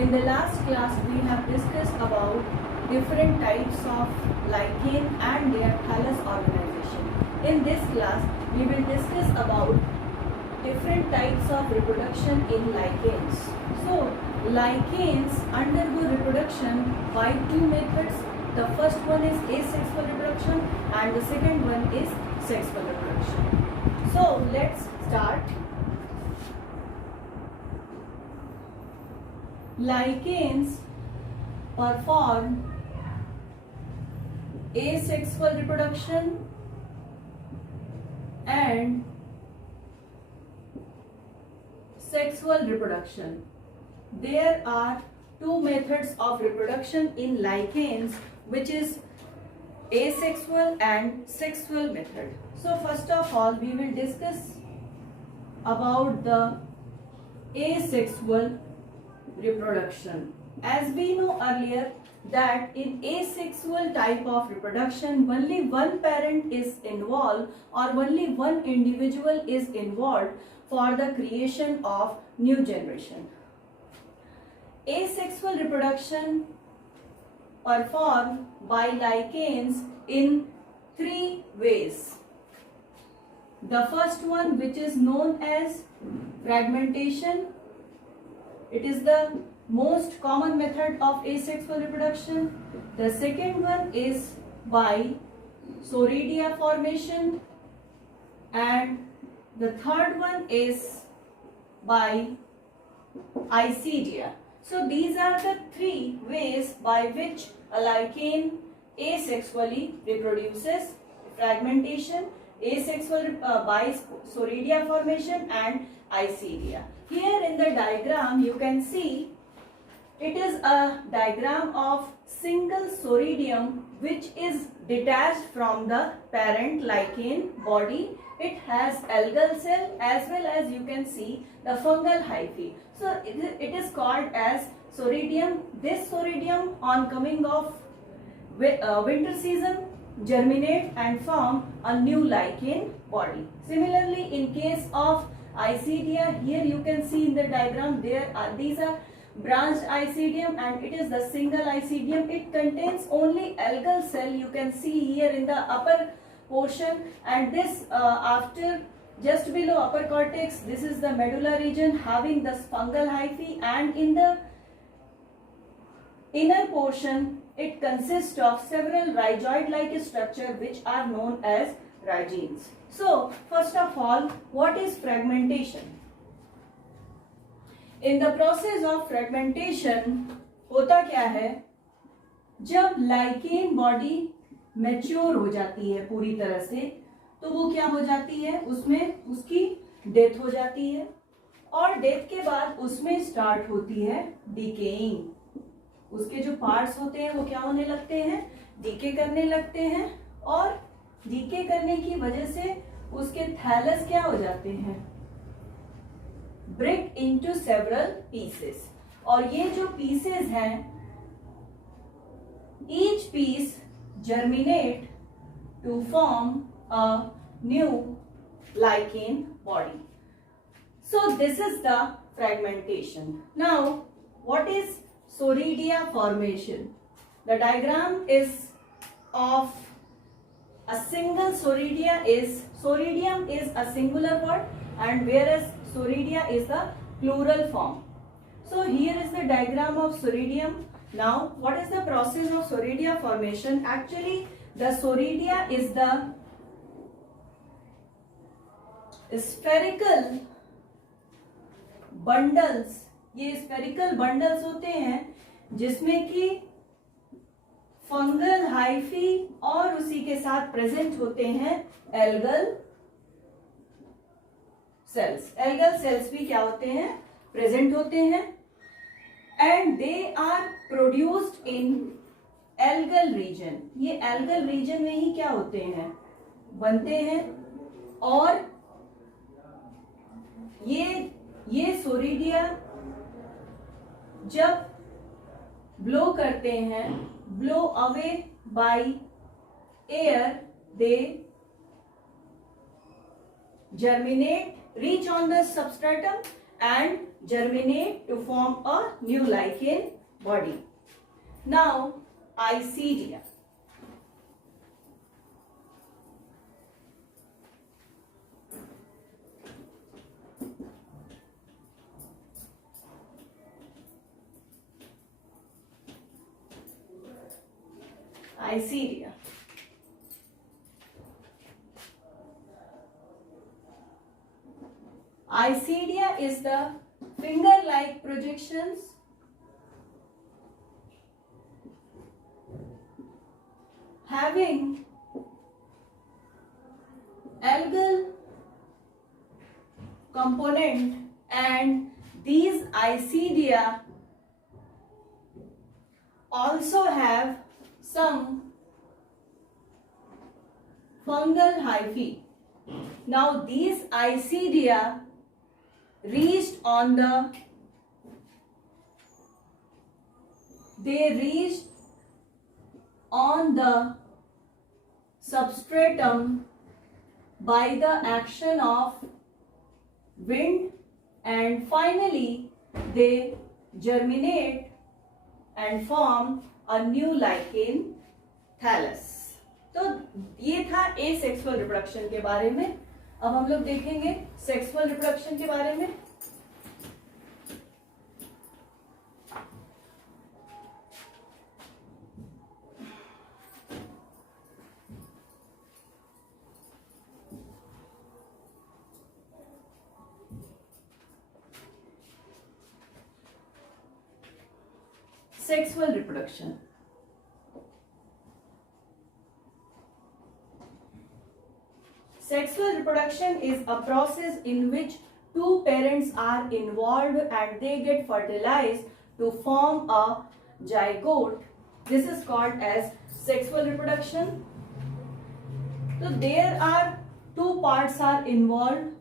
In the last class, we have discussed about different types of lichen and their thallus organization. In this class, we will discuss about different types of reproduction in lichens. So, lichens undergo reproduction by two methods. The first one is asexual reproduction and the second one is sexual reproduction. So, let's start. Lichens perform asexual reproduction and sexual reproduction. There are two methods of reproduction in lichens, which is asexual and sexual method. So first of all, we will discuss about the asexual reproduction. As we know earlier that in asexual type of reproduction, only one parent is involved or only one individual is involved for the creation of new generation. Asexual reproduction performed by lichens in three ways. The first one, which is known as fragmentation, it is the most common method of asexual reproduction. The second one is by soridia formation, and the third one is by isidia. So these are the three ways by which a lichen asexually reproduces: fragmentation, asexual by soridia formation, and isidia. Here in the diagram you can see it is a diagram of single soridium which is detached from the parent lichen body. It has algal cell as well as you can see the fungal hyphae. So it is called as soridium. This soridium on coming of winter season germinate and form a new lichen body. Similarly, in case of isidia, here you can see in the diagram these are branched isidium and it is the single isidium. It contains only algal cell. You can see here in the upper portion, and this after just below upper cortex, this is the medulla region having the fungal hyphae, and in the inner portion it consists of several rhizoid-like structure which are known as rhigines. So first of all, what is fragmentation? In the process of fragmentation होता क्या है, जब lichen body mature हो जाती है पूरी तरह से, तो वो क्या हो जाती है, उसमें उसकी डेथ हो जाती है, और डेथ के बाद उसमें स्टार्ट होती है डिकेइंग. उसके जो पार्ट्स होते हैं वो क्या होने लगते हैं, डीके करने लगते हैं, और डीके करने की वजह से उसके थैलस क्या हो जाते हैं, ब्रेक इनटू सेवरल पीसेस. और ये जो पीसेस हैं, each piece germinate to form a new lichen body. So this is the fragmentation. Now, what is soridia formation? The diagram is of a single soridium is a singular word, and whereas soridia is the plural form. So here is the diagram of soridium. Now, what is the process of soridia formation? Actually, the soridia is the spherical bundles. ये spherical bundles होते हैं जिसमें कि fungal hyphae और उसी के साथ present होते हैं एल्गल सेल्स. एल्गल सेल्स भी क्या होते हैं, प्रेजेंट होते हैं, and they are produced in algal region. ये algal region में ही क्या होते हैं, बनते हैं, और ये सोरिडिया जब ब्लो करते हैं, blow away by air, they germinate, reach on the substratum and germinate to form a new lichen body. Now, Isidia. Isidia. Isidia is the finger-like projections having algal component, and these Isidia also have some fungal hyphae. Now these Isidia reached on the substratum by the action of wind, and finally they germinate and form a new lichen thallus. तो ये था asexual reproduction के बारे में. अब हम लोग देखेंगे सेक्सुअल रिप्रोडक्शन के बारे में. Sexual reproduction. Sexual reproduction is a process in which two parents are involved and they get fertilized to form a zygote. This is called as sexual reproduction. So there are two parts are involved.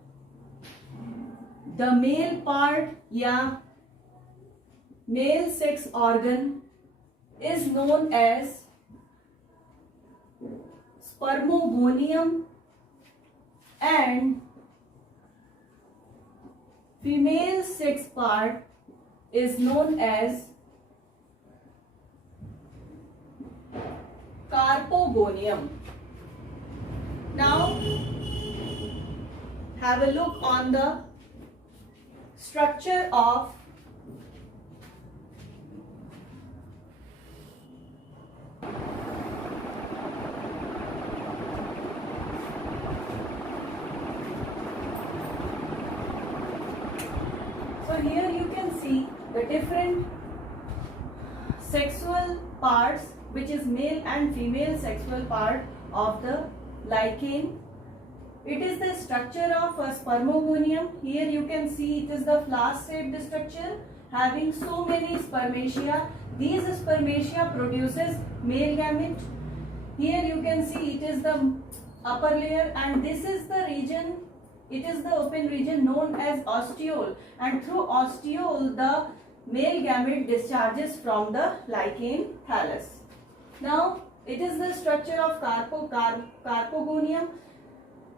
The male part या male sex organ is known as spermogonium, and female sex part is known as carpogonium. Now have a look on the structure of here you can see the different sexual parts, which is male and female sexual part of the lichen. It is the structure of a spermogonium. Here you can see it is the flask-shaped structure having so many spermatia. These spermatia produces male gamete. Here you can see it is the upper layer, and this is the region. It is the open region known as ostiole, and through ostiole the male gamete discharges from the lichen thallus. Now it is the structure of carpogonium,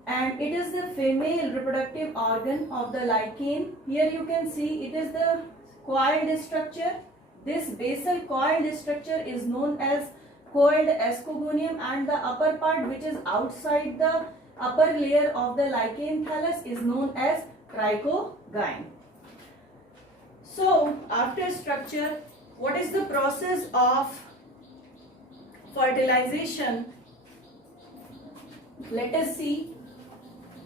and it is the female reproductive organ of the lichen. Here you can see it is the coiled structure. This basal coiled structure is known as coiled ascogonium, and the upper part, which is outside the upper layer of the lichen thallus, is known as trichogyne. So after structure, what is the process of fertilization? Let us see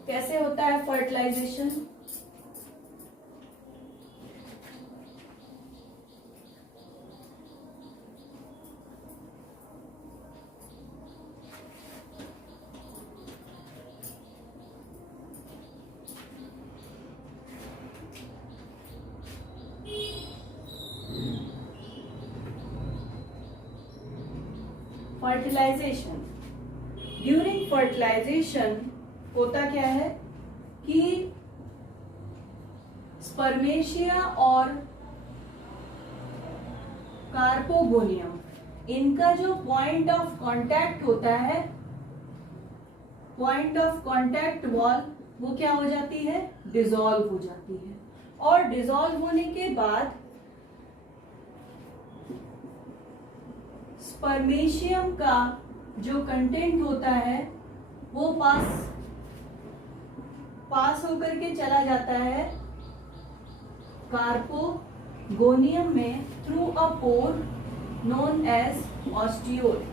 कैसे होता है fertilization. Fertilisation. During fertilisation होता क्या है कि spermatia और carpogonium, इनका जो पॉइंट ऑफ कांटेक्ट होता है, पॉइंट ऑफ कांटेक्ट वॉल, वो क्या हो जाती है? डिसॉल्व हो जाती है. और डिसॉल्व होने के बाद स्पर्मेशियम का जो कंटेंट होता है वो पास होकर के चला जाता है कार्पोगोनियम में through a pore known as ostiole.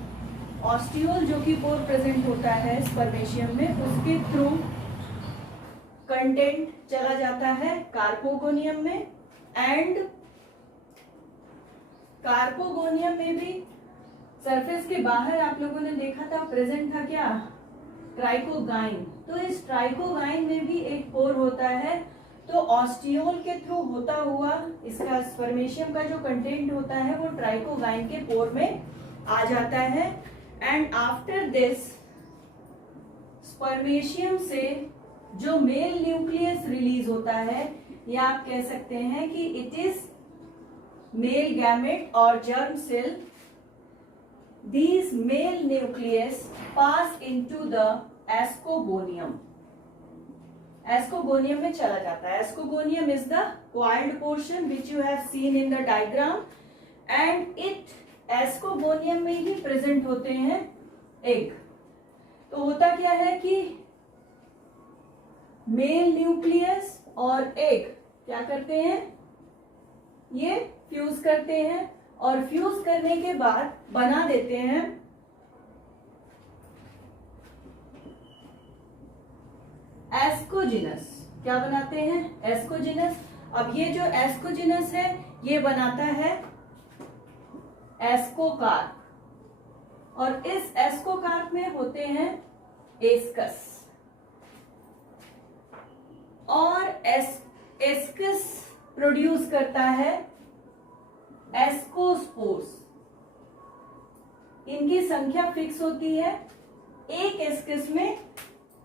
Ostiole जो कि पोर प्रेजेंट होता है स्पर्मेशियम में, उसके थ्रू कंटेंट चला जाता है कार्पोगोनियम में। एंड कार्पोगोनियम में भी सरफेस के बाहर आप लोगों ने देखा था प्रेजेंट था क्या, ट्राइकोगाइन। तो इस ट्राइकोगाइन में भी एक पोर होता है, तो ऑस्टियोल के थ्रू होता हुआ इसका स्पर्मेशियम का जो कंटेंट होता है वो ट्राइकोगाइन के पोर में आ जाता है। एंड आफ्टर दिस स्पर्मेशियम से जो मेल न्यूक्लियस रिलीज होता है, या आप कह सकते हैं कि इट इज मेल गैमेट और germ cell. These male nucleus pass into the ascogonium. Ascogonium में चला जाता है। Ascogonium is the coiled portion which you have seen in the diagram, and it ascogonium में ही present होते हैं egg। तो होता क्या है कि मेल न्यूक्लियस और एग क्या करते हैं, ये फ्यूज करते हैं, और फ्यूज करने के बाद बना देते हैं एस्कोजिनस। क्या बनाते हैं, एस्कोजिनस। अब ये जो एस्कोजिनस है ये बनाता है एस्कोकार्प, और इस एस्कोकार्प में होते हैं एस्कस, और एस्कस प्रोड्यूस करता है एस्कोस्पोर्स। इनकी संख्या फिक्स होती है, एक एस्कस में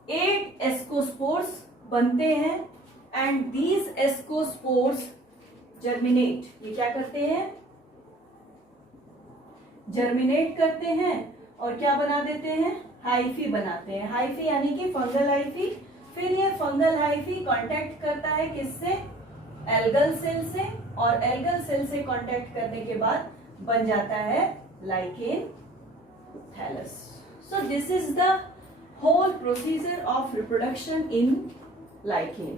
8 एस्कोस्पोर्स बनते हैं। And these ascospores germinate. ये क्या करते हैं, जर्मिनेट करते हैं और क्या बना देते हैं, हाइफी बनाते हैं। हाइफी यानी कि फंगल हाइफी। फिर ये फंगल हाइफी कांटेक्ट करता है किससे, एल्गल सेल से, और एल्गल सेल से कांटेक्ट करने के बाद बन जाता है lichen thallus. So this is the whole procedure of reproduction in lichen.